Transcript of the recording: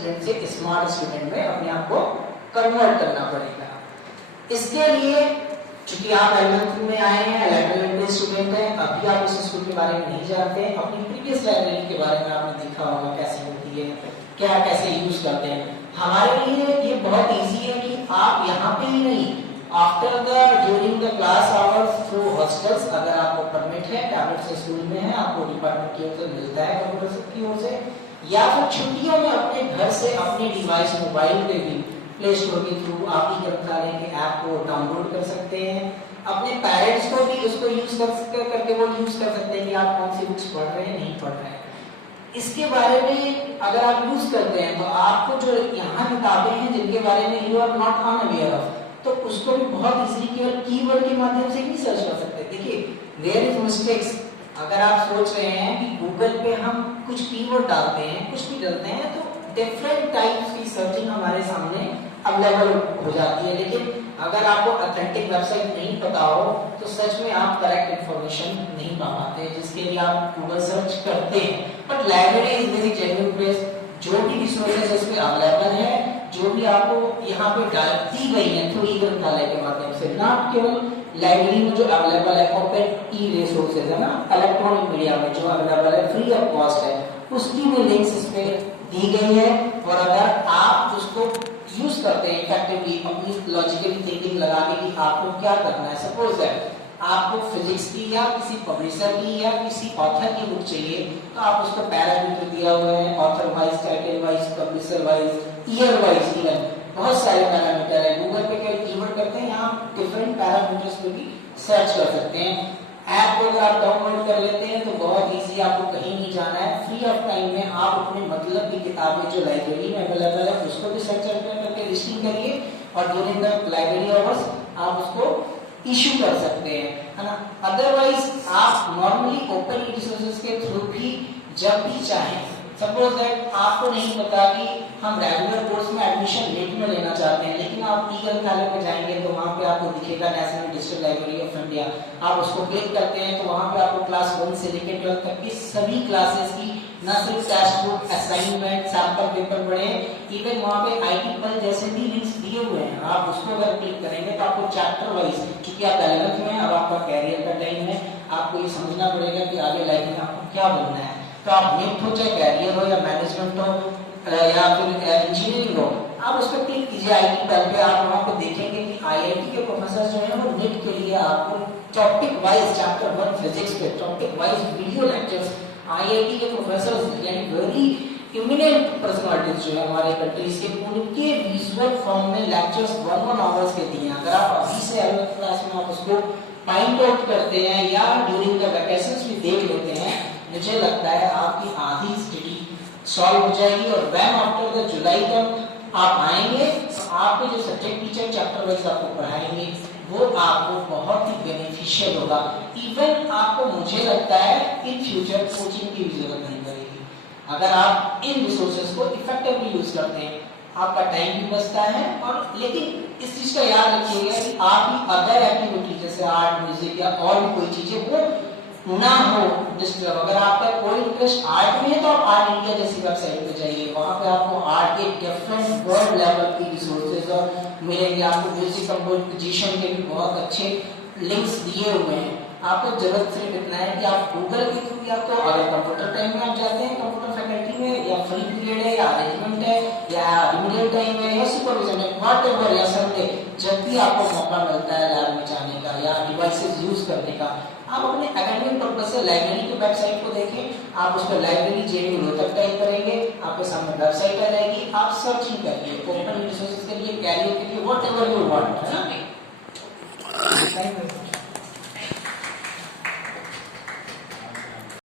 Student से smart student में अपने आप को कन्वर्ट करना पड़ेगा। इसके लिए चूंकि आप एलेमेंट्री में आए हैं, एलेमेंट्री स्टूडेंट हैं, अभी आप इस स्कूल के बारे में नहीं जानते, अपनी प्रीवियस लाइब्रेरी के बारे में आपने देखा होगा कैसे होती है, क्या कैसे यूज करते हैं। हमारे लिए ये बहुत इजी है कि आप यहाँ पे ही नहीं, after the during the class hours through hostels, अगर आपको परमिट है, टैबलेट से स्कूल में है, आपको डिपार्टमेंट की ओर से मिलता है, कंप्यूटर की ओर से, या फिर छुट्टियों में अपने घर से अपने डिवाइस मोबाइल पे भी प्ले स्टोर के थ्रू आप ई ग्रंथालय के ऐप को डाउनलोड कर सकते हैं। अपने पेरेंट्स को भी उसको यूज करके वो यूज कर सकते हैं कि आप कौन सी बुक्स पढ़ रहे हैं, नहीं पढ़ रहे हैं। इसके बारे में अगर आप यूज करते हैं तो आपको जो यहाँ किताबें हैं जिनके बारे में you are not unaware of, तो उसको भी बहुत इजीली केवल कीवर्ड के माध्यम से भी सर्च कर सकते हैं। देखिए देयर इज मिस्टेक्स, अगर आप सोच रहे हैं कि गूगल पे हम कुछ कीवर्ड डालते हैं, कुछ भी डालते हैं, तो डिफरेंट टाइप्स की सर्चिंग हमारे सामने अवेलेबल हो जाती है। लेकिन अगर आपको ऑथेंटिक वेबसाइट नहीं पता हो तो सच में आप करेक्ट इंफॉर्मेशन नहीं पा पाते, जिसके लिए आप गूगल सर्च करते हैं। But library is very genuine place, जो भी रिसोर्सेज इस पे अवेलेबल है, जो भी आपको यहाँ पे दी गई है थ्रू ई ग्रंथालय के माध्यम से, ना केवल लाइब्रेरी में जो अवेलेबल है ओपन ई रिसोर्सेज है ना, इलेक्ट्रॉनिक मीडिया में जो अवेलेबल है फ्री ऑफ कॉस्ट है, उसकी भी लिंक्स इस पे दी गई है। और अगर आप उसको यूज करते हैं इफेक्टिवली, अपनी लॉजिकल थिंकिंग लगा के कि आपको क्या करना है, सपोज है आपको फिजिक्स की या किसी पब्लिशर की या किसी ऑथर की बुक चाहिए, तो आप उसको पैरामीटर दिया हुए हैं, author wise, title wise, publisher wise, year wise, even बहुत सारे पैरामीटर है। गूगल पे केवल कीवर्ड करते हैं, यहाँ डिफरेंट पैरामीटर्स पे भी सर्च कर सकते हैं। ऐप को अगर आप डाउनलोड कर लेते हैं तो बहुत इजी, आपको कहीं नहीं जाना है, फ्री ऑफ टाइम में आप अपने मतलब की किताबें जो लाइब्रेरी में अवेलेबल है उसको भी सर्च करके लिस्टिंग करिए, और ड्यूरिंग द लाइब्रेरी आवर्स आप उसको इशू कर सकते हैं, है ना। अदरवाइज आप नॉर्मली ओपन रिसोर्सेज के थ्रू भी जब भी चाहें, सपोज दैट आपको नहीं पता कि हम रेगुलर कोर्स में एडमिशन लेट में लेना चाहते हैं, लेकिन आप ई ग्रंथालय में जाएंगे तो वहाँ पे आपको दिखेगा national digital library of India, आप उसको क्लिक करते हैं तो वहाँ पे आपको क्लास 1 से लेकर 12 तक की सभी क्लासेस की न सिर्फ text book, assignment, sample paper पढ़े, इवन वहाँ पे आईटी पल जैसे भी लिंक्स दिए हुए हैं, आप उसको अगर क्लिक करेंगे तो आपको चैप्टर वाइज, चूंकि आप 11th में, अब आपका कैरियर का टाइम है, आपको ये समझना पड़ेगा कि आगे लाइफ में आपको क्या बनना है। तो आप नेट हो, चाहे कैरियर हो या मैनेजमेंट हो या फिर इंजीनियरिंग हो, आप उस पर क्लिक कीजिए आईटी पल पे, आप वहाँ पे देखेंगे कि आईआईटी के प्रोफेसर जो है वो नेट के लिए आपको टॉपिक वाइज, चैप्टर 1 फिजिक्स पे topic wise video lectures, IIT के प्रोफेसर यानी वेरी इमिनेंट पर्सनालिटीज जो है हमारे कंट्रीज के, उनके विजुअल फॉर्म में लेक्चर्स 1-1 आवर्स के दिए हैं। अगर आप अभी से 11th क्लास में आप उसको फाइंड आउट करते हैं या ड्यूरिंग द वैकेशंस भी देख लेते हैं, मुझे लगता है आपकी आधी स्टडी सॉल्व हो जाएगी। और व्हेन आफ्टर द जुलाई तक आप आएंगे तो आपके जो सब्जेक्ट टीचर चैप्टर वाइज आपको पढ़ाएंगे वो आपको बहुत ही बेनिफिशियल होगा। इवन आपको मुझे लगता है इन फ्यूचर कोचिंग की भी जरूरत नहीं पड़ेगी, अगर आप इन रिसोर्सेज को इफेक्टिवली यूज करते हैं, आपका टाइम भी बचता है। और लेकिन इस चीज का याद रखिएगा कि आपकी अदर एक्टिविटी जैसे आर्ट, म्यूजिक या और भी कोई चीजें वो ना हो डिस्टर्ब। अगर आपका कोई इंटरेस्ट आर्ट में है तो आप आर्ट इंडिया जैसी वेबसाइट पे जाइए, वहां पे आपको आर्ट के डिफरेंट वर्ल्ड लेवल की रिसोर्सेज और मिलेंगे। आपको म्यूजिक कंपोजिशन के भी बहुत अच्छे लिंक्स दिए हुए हैं। आपको जरूरत सिर्फ इतना है कि आप गूगल के थ्रू, या तो अगर कंप्यूटर टाइम में आप जाते हैं कंप्यूटर फैकल्टी में, या फ्री पीरियड है या अरेंजमेंट है या रिमीडियल टाइम है या सुपरविजन है, व्हाटएवर, या संडे, जब भी आपको मौका मिलता है लैब में जाने का या डिवाइसेस यूज करने का, आप अपने एकेडमिक पर्पज से लाइब्रेरी की वेबसाइट को देखें। आप उस पर लाइब्रेरी जेबी रोहतक टाइप करेंगे, आपके सामने वेबसाइट आ जाएगी, आप सर्च ही करिए ओपन रिसोर्सेज के लिए, कैरियर के लिए, व्हाटएवर यू वांट, है ना।